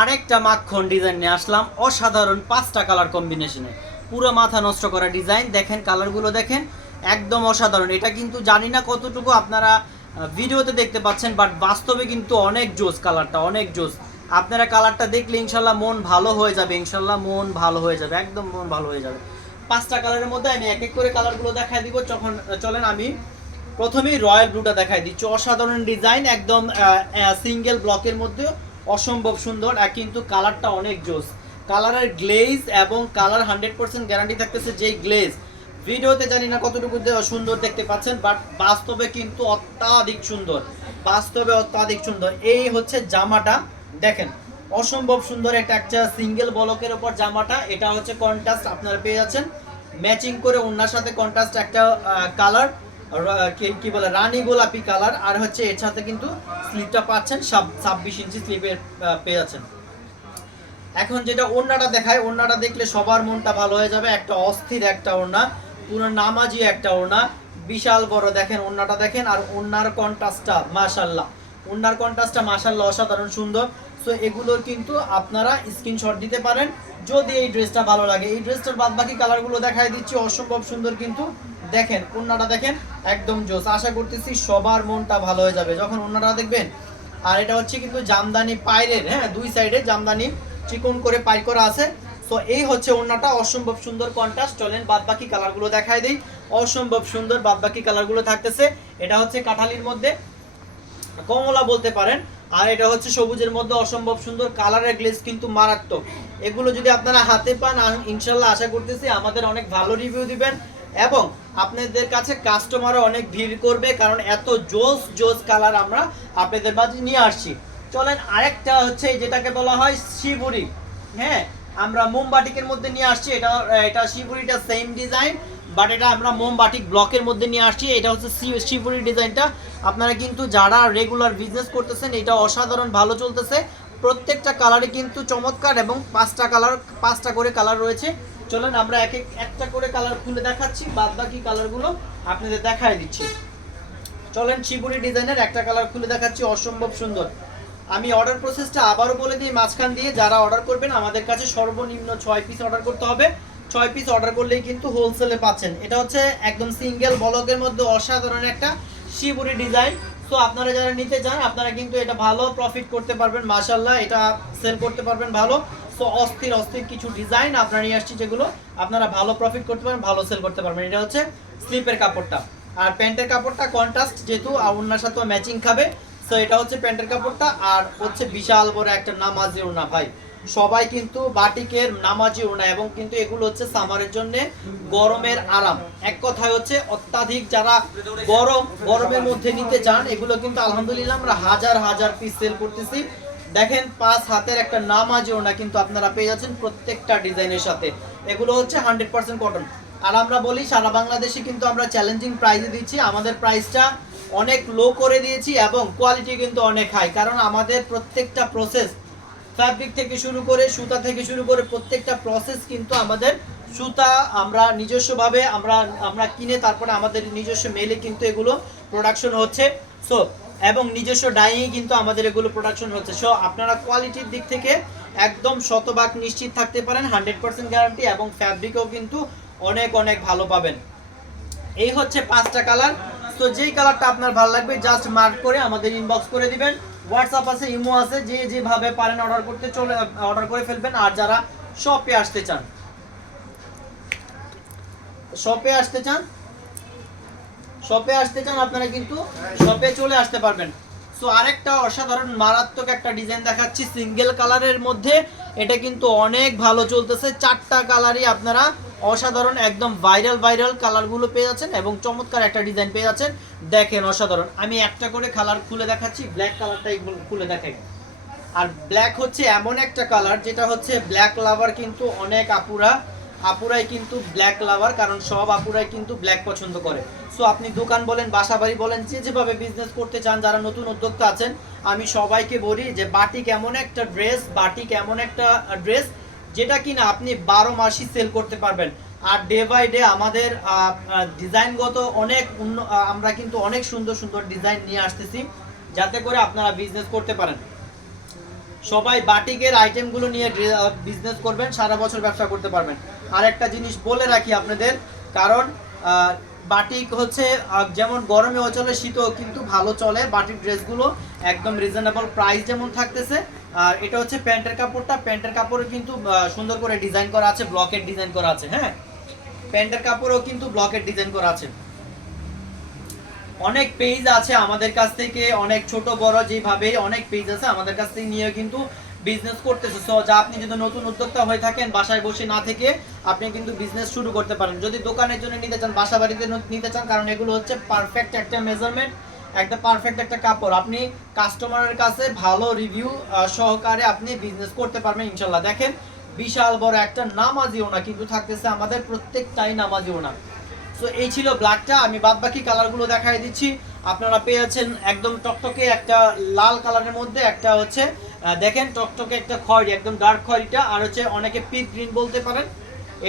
আরেকটা মাখন ডিজাইন নিয়ে আসলাম, অসাধারণ 5টা কালার কম্বিনেশনে, পুরো মাথা নষ্ট করা ডিজাইন। দেখেন কালারগুলো দেখেন, একদম অসাধারণ। এটা কিন্তু জানি না কতটুকু আপনারা ভিডিওতে দেখতে পাচ্ছেন, বাট বাস্তবে কিন্তু অনেক জোস, কালারটা অনেক জোস। আপনারা কালারটা দেখলে ইনশাল্লাহ মন ভালো হয়ে যাবে, ইনশাল্লাহ মন ভালো হয়ে যাবে, একদম মন ভালো হয়ে যাবে। 5টা কালারের মধ্যে আমি এক এক করে কালারগুলো দেখাই দিব। যখন চলেন আমি প্রথমেই রয়্যাল ব্লুটা দেখাই দিচ্ছি। অসাধারণ ডিজাইন, একদম সিঙ্গেল ব্লকের মধ্যে অসম্ভব সুন্দর, আর কিন্তু কালারটা অনেক জোস। কালারের গ্লেজ এবং কালার 100% গ্যারান্টি থাকতেছে। যেই গ্লেজ ভিডিওতে জানি না কতটুকু সুন্দর দেখতে পাচ্ছেন, বাট বাস্তবে কিন্তু অত্যাধিক সুন্দর, বাস্তবে অত্যাধিক সুন্দর। এই হচ্ছে জামাটা, দেখেন অসম্ভব সুন্দর একটা সিঙ্গেল ব্লকের উপর জামাটা। এটা হচ্ছে কন্ট্রাস্ট আপনারা পেয়ে যাচ্ছেন, ম্যাচিং করে ওনার সাথে কন্ট্রাস্ট একটা কালার, কি বলে রানী গোলাপি কালার। আর হচ্ছে এর সাথে কিন্তু স্লিপটা পাচ্ছেন 26 ইঞ্চি স্লিপের পেয়ে যাচ্ছেন। এখন যেটা ওড়নাটা দেখায়, ওড়নাটা দেখলে সবার মনটা ভালো হয়ে যাবে। একটা অস্থির একটা ওড়না, পুরো নামাজি একটা ওড়না, বিশাল বড়। দেখেন ওড়নাটা দেখেন, আর ওড়নার কন্ট্রাস্টটা মাশাআল্লাহ, ওড়নার কন্ট্রাস্টটা মাশাআল্লাহ অসাধারণ সুন্দর। সো এগুলোর কিন্তু আপনারা স্ক্রিনশট দিতে পারেন যদি এই ড্রেসটা ভালো লাগে। এই ড্রেসটার বাদ বাকি কালারগুলো দেখাই দিচ্ছি, অসম্ভব সুন্দর কিন্তু। দেখেন ওড়নাটা দেখেন, একদম জোস। আশা করতেছি সবার মনটা ভালো হয়ে যাবে যখন ওড়নাটা দেখবেন। আর এটা হচ্ছে কিন্তু জামদানি পাইরের, হ্যাঁ দুই সাইডে জামদানি চিকন করে পাই করা আছে। সো এই হচ্ছে ওড়নাটা, অসম্ভব সুন্দর কন্ট্রাস্ট। চলেন বাদ বাকি কালারগুলো দেখাই দিই। অসম্ভব সুন্দর বাদ বাকি কালারগুলো থাকতেছে। এটা হচ্ছে কাঠালির মধ্যে কমলা বলতে পারেন, আর এটা হচ্ছে সবুজের মধ্যে অসম্ভব সুন্দর। কালারের গ্লেজ কিন্তু মারাত্মক। এগুলো যদি আপনারা হাতে পান ইনশাল্লাহ আশা করতেছি আমাদের অনেক ভালো রিভিউ দিবেন, এবং আপনাদের কাছে কাস্টমারও অনেক ভিড় করবে, কারণ এত জোস জোস কালার আমরা আপনাদের মাঝে নিয়ে আসছি। চলেন আরেকটা হচ্ছে যেটাকে বলা হয় শিবুরি, হ্যাঁ আমরা মোমবাটিকের মধ্যে নিয়ে আসছি। এটা শিবুরিটা সেম ডিজাইন, বাট এটা আমরা মোমবাটিক ব্লকের মধ্যে নিয়ে আসছি। এটা হচ্ছে শিবুরি ডিজাইনটা। আপনারা কিন্তু যারা রেগুলার বিজনেস করতেছেন, এটা অসাধারণ ভালো চলতেছে। প্রত্যেকটা কালারে কিন্তু চমৎকার, এবং 5টা করে কালার রয়েছে। চলেন আমরা একটা করে কালার খুলে দেখাচ্ছি, বাদ বাকি কালারগুলো আপনাদের দেখায় দিচ্ছি। চলেন শিবুরি ডিজাইনের একটা কালার খুলে দেখাচ্ছি, অসম্ভব সুন্দর। আমি অর্ডার প্রসেসটা আবারও বলে দিই মাঝখান দিয়ে, যারা অর্ডার করবেন আমাদের কাছে সর্বনিম্ন 6 পিস অর্ডার করতে হবে। 6 পিস অর্ডার করলেই কিন্তু হোলসেলে পাচ্ছেন। এটা হচ্ছে একদম সিঙ্গেল ব্লকের মধ্যে অসাধারণ একটা শিবুরি ডিজাইন। সো আপনারা যারা নিতে চান আপনারা কিন্তু এটা ভালো প্রফিট করতে পারবেন, মাশাআল্লাহ এটা সেল করতে পারবেন ভালো। সো অস্থির অস্থির কিছু ডিজাইন আপনারা নিয়ে আসছি, যেগুলো আপনারা ভালো প্রফিট করতে পারবেন, ভালো সেল করতে পারবেন। এটা হচ্ছে স্লিপের কাপড়টা, আর প্যান্টের কাপড়টা কন্ট্রাস্ট, যেহেতু ওড়নার সাথে ম্যাচিং খাবে। সো এটা হচ্ছে প্যান্টের কাপড়টা, আর হচ্ছে বিশাল বড় একটা নামাজি ওড়না। ভাই সবাই কিন্তু বাটিকের নামাজি ওড়না, এবং কিন্তু এগুলো হচ্ছে সামারের জন্য গরমের আরাম। এক কথায় হচ্ছে অত্যাধিক যারা গরমের মধ্যে নিতে চান, এগুলো কিন্তু আলহামদুলিল্লাহ আমরা হাজার হাজার পিস সেল করতেছি। দেখেন 5 হাতের একটা নামাজি ওড়না কিন্তু আপনারা পেয়ে যাচ্ছেন প্রত্যেকটা ডিজাইনের সাথে। এগুলো হচ্ছে 100% কটন। আর আমরা বলি সারা বাংলাদেশে কিন্তু আমরা চ্যালেঞ্জিং প্রাইসে দিচ্ছি। আমাদের প্রাইসটা অনেক লো করে দিয়েছি, এবং কোয়ালিটি কিন্তু অনেক হাই, কারণ আমাদের প্রত্যেকটা প্রসেস, ফ্যাব্রিক থেকে শুরু করে সুতা থেকে শুরু করে প্রত্যেকটা প্রসেস কিন্তু আমাদের সুতা আমরা নিজস্বভাবে আমরা কিনে তারপরে আমাদের নিজস্ব মেলে কিন্তু এগুলো প্রোডাকশন হচ্ছে। সো এবং নিজস্ব ডাইয়ে কিন্তু আমাদের এগুলো প্রোডাকশন হচ্ছে। সো আপনারা কোয়ালিটির দিক থেকে একদম শতভাগ নিশ্চিত থাকতে পারেন, 100% গ্যারান্টি, এবং ফ্যাব্রিকও কিন্তু অনেক অনেক ভালো পাবেন। এই হচ্ছে 5টা কালার। তো যেই কালারটা আপনার ভালো লাগবে জাস্ট মার্ক করে আমাদের ইনবক্স করে দিবেন। হোয়াটসঅ্যাপ আছে, ইমো আছে, যে যেভাবে পারেন অর্ডার করে ফেলবেন। আর যারা শপে আসতে চান আপনারা কিন্তু শপে চলে আসতে পারবেন। সো আরেকটা অসাধারণ মারাত্মক একটা ডিজাইন দেখাচ্ছি সিঙ্গেল কালারের মধ্যে। এটা কিন্তু অনেক ভালো চলতেছে। 4টা কালারই আপনারা অসাধারণ একদম ভাইরাল কালারগুলো পেয়ে যাচ্ছেন, এবং চমৎকার একটা ডিজাইন পেয়ে যাচ্ছেন। দেখেন অসাধারণ। আমি একটা করে কালার খুলে দেখাচ্ছি, ব্ল্যাক কালারটাই খুলে দেখাই। আর ব্ল্যাক হচ্ছে এমন একটা কালার যেটা হচ্ছে ব্ল্যাক লাভার কিন্তু অনেক আপুরাই কিন্তু ব্ল্যাক লাভার, কারণ সব আপুরাই কিন্তু ব্ল্যাক পছন্দ করে। সো আপনি দোকান বলেন, বাসা বাড়ি বলেন, যেভাবে বিজনেস করতে চান, যারা নতুন উদ্যোক্তা আছেন, আমি সবাইকে বলি যে বাটিক এমন একটা ড্রেস যেটা কিনা আপনি 12 মাসই সেল করতে পারবেন। আর ডে বাই ডে আমাদের ডিজাইনগত আমরা কিন্তু অনেক সুন্দর সুন্দর ডিজাইন নিয়ে আসতেছি, যাতে করে আপনারা বিজনেস করতে পারেন। সবাই বাটিকের আইটেমগুলো নিয়ে বিজনেস করবেন, সারা বছর ব্যবসা করতে পারবেন। আর একটা জিনিস বলে রাখি আপনাদের, কারণ বাটিক হচ্ছে যেমন গরমেও চলে শীতেও কিন্তু ভালো চলে। বাটিক ড্রেসগুলো একদম রিজনেবল প্রাইস যেমন থাকতেছে। আর এটা হচ্ছে প্যান্টের কাপড়টা, প্যান্টের কাপড়ে কিন্তু সুন্দর করে ডিজাইন করা আছে, ব্লকের ডিজাইন করা আছে। হ্যাঁ, প্যান্টের কাপড়েও কিন্তু ব্লকের ডিজাইন করা আছে। অনেক পেজ আছে আমাদের কাছ থেকে, অনেক ছোট বড় যেভাবে অনেক পেজ আছে আমাদের কাছ থেকে নিয়ে কিন্তু বিজনেস করতেছে। সো যা আপনি যদি নতুন উদ্যোক্তা হয়ে থাকেন, বাসায় বসে না থেকে আপনি কিন্তু বিজনেস শুরু করতে পারেন। যদি দোকানের জন্য নিতে চান, বাসা বাড়িতে নিতে চান, কারণ এগুলো হচ্ছে পারফেক্ট একটা মেজারমেন্ট, একটা পারফেক্ট একটা কাপড়। আপনি কাস্টমারের কাছে ভালো রিভিউ সহকারে আপনি বিজনেস করতে পারবেন ইনশাল্লাহ। দেখেন বিশাল বড় একটা নামাজি ওনা কিন্তু থাকতেছে, আমাদের প্রত্যেকটাই নামাজি ওনা। সো এই ছিল ব্ল্যাকটা। আমি বাদ বাকি কালারগুলো দেখাই দিচ্ছি। আপনারা পেয়েছেন একদম টকটকে একটা লাল কালারের মধ্যে, একটা হচ্ছে দেখেন টকটকে একটা খয়েরি, একদম ডার্ক খয়েরিটা, আর হচ্ছে অনেকে পিট গ্রিন বলতে পারেন।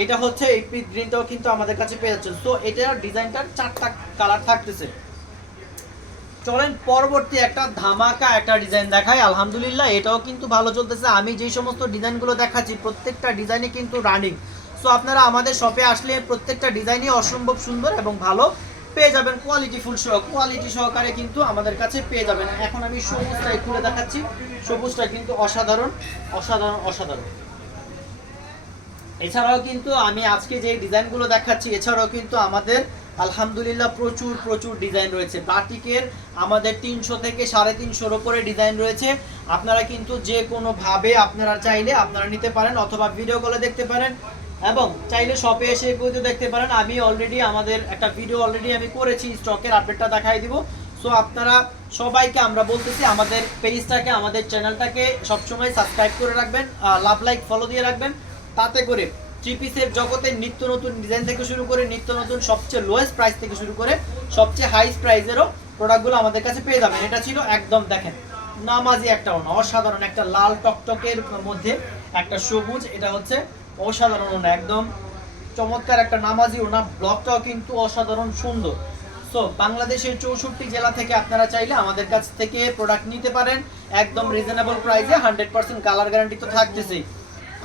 এটা হচ্ছে এই পিট গ্রিনটাও কিন্তু আমাদের কাছে পেয়ে যাচ্ছেন। তো এটার ডিজাইনটার 4টা কালার থাকতেছে। চলেন পরবর্তী একটা ধামাকা একটা ডিজাইন দেখাই। আলহামদুলিল্লাহ এটাও কিন্তু ভালো চলতেছে। আমি যেই সমস্ত ডিজাইনগুলো দেখাচ্ছি প্রত্যেকটা ডিজাইনই কিন্তু রানিং। সো আপনারা আমাদের শপে আসলে প্রত্যেকটা ডিজাইনই অসম্ভব সুন্দর এবং ভালো পেয়ে যাবেন, কোয়ালিটি সহকারে কিন্তু আমাদের কাছে পেয়ে যাবেন। এখন আমি সবুজটা খুলে দেখাচ্ছি। সবুজটা কিন্তু অসাধারণ অসাধারণ অসাধারণ। এছাড়াও কিন্তু আমি আজকে যে ডিজাইনগুলো দেখাচ্ছি, এছাড়াও কিন্তু আমাদের আলহামদুলিল্লাহ প্রচুর প্রচুর ডিজাইন রয়েছে। বাটিকের আমাদের 300 থেকে 350-এর উপরে ডিজাইন রয়েছে। আপনারা কিন্তু যে কোনোভাবে আপনারা চাইলে আপনারা নিতে পারেন, অথবা ভিডিও কলে দেখতে পারেন, এবং চাইলে শপে এসে কিন্তু দেখতে পারেন। আমি অলরেডি আমাদের একটা ভিডিও অলরেডি আমি করেছি, স্টকের আপডেটটা দেখাই দিব। সো আপনারা সবাইকে আমরা বলতেছি আমাদের পেজটাকে, আমাদের চ্যানেলটাকে সবসময় সাবস্ক্রাইব করে রাখবেন, লাভ লাইক ফলো দিয়ে রাখবেন। তাতে করে থ্রি পিসের জগতে নিত্য নতুন ডিজাইন থেকে শুরু করে নিত্য নতুন সবচেয়ে লোয়েস্ট প্রাইস থেকে শুরু করে সবচেয়ে হাইস্ট প্রাইসেরও প্রোডাক্টগুলো আমাদের কাছে পেয়ে যাবেন। এটা ছিল একদম দেখেন নামাজি একটা ওনা, অসাধারণ একটা লাল টকটকের মধ্যে একটা সবুজ, এটা হচ্ছে অসাধারণ ওনা, একদম চমৎকার একটা নামাজি ওনা। ব্লকটাও কিন্তু অসাধারণ সুন্দর। সো বাংলাদেশের 64 জেলা থেকে আপনারা চাইলে আমাদের কাছ থেকে প্রোডাক্ট নিতে পারেন একদম রিজনেবল প্রাইসে। 100% কালার গ্যারান্টি তো থাকতেছেই।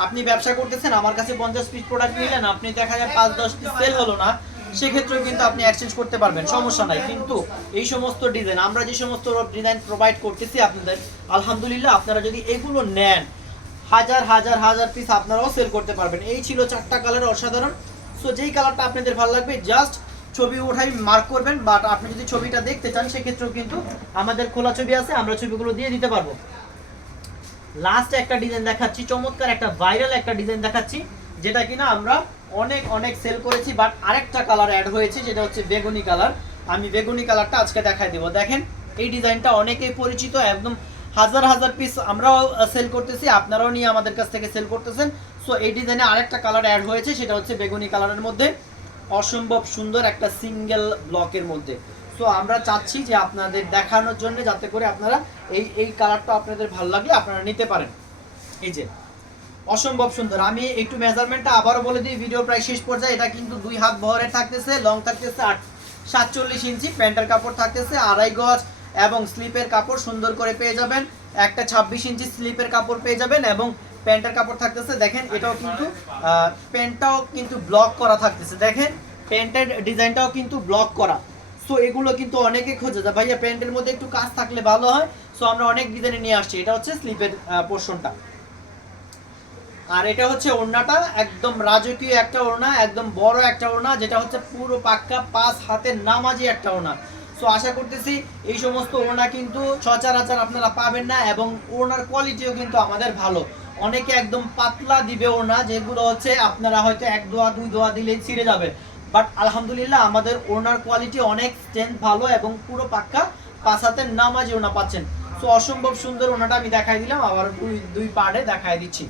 আপনি ব্যবসা করতেছেন, আমার কাছে 50 পিস প্রোডাক্ট নিলেন, আপনি দেখা যায় 5-10 পিস সেল হলো না, সেক্ষেত্রেও কিন্তু আপনি এক্সচেঞ্জ করতে পারবেন, সমস্যা নাই। কিন্তু এই সমস্ত ডিজাইন, আমরা যে সমস্ত ডিজাইন প্রোভাইড করতেছি আপনাদের, আলহামদুলিল্লাহ আপনারা যদি এগুলো নেন, হাজার হাজার হাজার পিস আপনারাও সেল করতে পারবেন। এই ছিল 4টা কালার অসাধারণ। সো যেই কালারটা আপনাদের ভালো লাগবে জাস্ট ছবি উঠাই মার্ক করবেন, বাট আপনি যদি ছবিটা দেখতে চান সেক্ষেত্রেও কিন্তু আমাদের খোলা ছবি আছে, আমরা ছবিগুলো দিয়ে দিতে পারবো। লাস্ট একটা ডিজাইন দেখাচ্ছি, চমৎকার একটা ভাইরাল একটা ডিজাইন দেখাচ্ছি, যেটা কিনা আমরা অনেক অনেক সেল করেছি, বাট আরেকটা কালার অ্যাড হয়েছে, যেটা হচ্ছে বেগুনি কালার। আমি বেগুনি কালারটা আজকে দেখাই দেবো। দেখেন এই ডিজাইনটা অনেকেই পরিচিত, একদম হাজার হাজার পিস আমরাও সেল করতেছি, আপনারাও নিয়ে আমাদের কাছ থেকে সেল করতেছেন। সো এই ডিজাইনে আরেকটা কালার অ্যাড হয়েছে, সেটা হচ্ছে বেগুনি কালারের মধ্যে, অসম্ভব সুন্দর একটা সিঙ্গেল ব্লকের মধ্যে। সো আমরা চাচ্ছি যে আপনাদের দেখানোর জন্য, যাতে করে আপনারা এই কালারটা আপনাদের ভালো লাগলে আপনারা নিতে পারেন। এই যে অসম্ভব সুন্দর। আমি একটু মেজারমেন্টটা আবারও বলে দিই ভিডিও প্রায় শেষ পর্যায়ে। এটা কিন্তু 2 হাত বহরের থাকতেছে, লং থাকতেছে 47 ইঞ্চি, প্যান্টের কাপড় থাকতেছে 2.5 গজ, এবং স্লিপের কাপড় সুন্দর করে পেয়ে যাবেন, একটা 26 ইঞ্চি স্লিপের কাপড় পেয়ে যাবেন, এবং প্যান্টের কাপড় থাকতেছে। দেখেন এটাও কিন্তু প্যান্টটাও কিন্তু ব্লক করা থাকতেছে, দেখেন প্যান্টের ডিজাইনটাও কিন্তু ব্লক করা। সো এগুলো কিন্তু অনেকে খোঁজে যে ভাইয়া প্যান্টের মধ্যে একটু কাজ থাকলে ভালো হয়। সো আমরা অনেক ডিজাইনে নিয়ে আসছি। এটা হচ্ছে স্লিপের পোর্শনটা, আর এটা হচ্ছে ওড়নাটা, একদম রাজকীয় একটা ওড়না, একদম বড় একটা ওড়না, যেটা হচ্ছে পুরো পাক্কা 5 হাতের নামাজি একটা ওড়না। সো আশা করতেছি এই সমস্ত ওড়না কিন্তু সচরাচর আপনারা পাবেন না, এবং ওড়নার কোয়ালিটিও কিন্তু আমাদের ভালো। অনেকে একদম পাতলা দিবে ওড়না, যেগুলো হচ্ছে আপনারা হয়তো 1 দোয়া 2 দোয়া দিলেই ছিঁড়ে যাবে, বাট আলহামদুলিল্লাহ আমাদের ওড়নার কোয়ালিটি অনেক স্ট্রেংথ ভালো, এবং পুরো পাক্কা 5 হাতের নামাজি ওড়না পাচ্ছেন। সো অসম্ভব সুন্দর ওড়নাটা আমি দেখাই দিলাম, আবার দুই পার্টে দেখাই দিচ্ছি।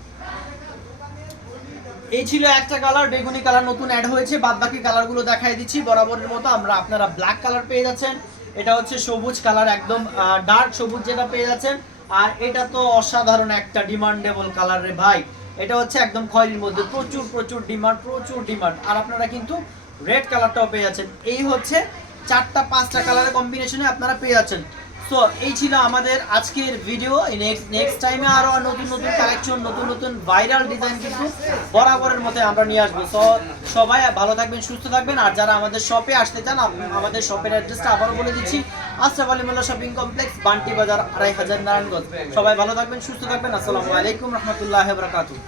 এই ছিল একটা কালার, বেগুনি কালার নতুন অ্যাড হয়েছে। বাদ বাকি কালারগুলো দেখাই দিচ্ছি বরাবরের মতো। আপনারা ব্ল্যাক কালার পেয়ে যাচ্ছেন, এটা হচ্ছে সবুজ কালার, একদম ডার্ক সবুজ যেটা পেয়ে যাচ্ছেন, আর এটা তো অসাধারণ একটা ডিমান্ডেবল কালার রে ভাই। এটা হচ্ছে একদম খয়েরির মধ্যে, প্রচুর প্রচুর ডিমান্ড। আর আপনারা কিন্তু রেড কালারটাও পেয়ে যাচ্ছেন। এই হচ্ছে 4টা 5টা কালারের কম্বিনেশনে আপনারা পেয়ে যাচ্ছেন। সো এই ছিল আমাদের আজকের ভিডিও। নেক্সট টাইমে আরো নতুন নতুন কালেকশন, নতুন নতুন ভাইরাল ডিজাইন কিন্তু বরাবরের মতো আমরা নিয়ে আসবো। সো সবাই ভালো থাকবেন, সুস্থ থাকবেন। আর যারা আমাদের শপে আসতে চান, আমাদের শপের অ্যাড্রেসটা আবারও বলে দিচ্ছি, আশরাফ আলী মোল্লা শপিং কমপ্লেক্স, বান্টি বাজার, 2500 নারায়ণগঞ্জ। সবাই ভালো থাকবেন, সুস্থ থাকবেন। আসসালামু আলাইকুম রহমতুল্লাহি ওয়া বারাকাতুহু।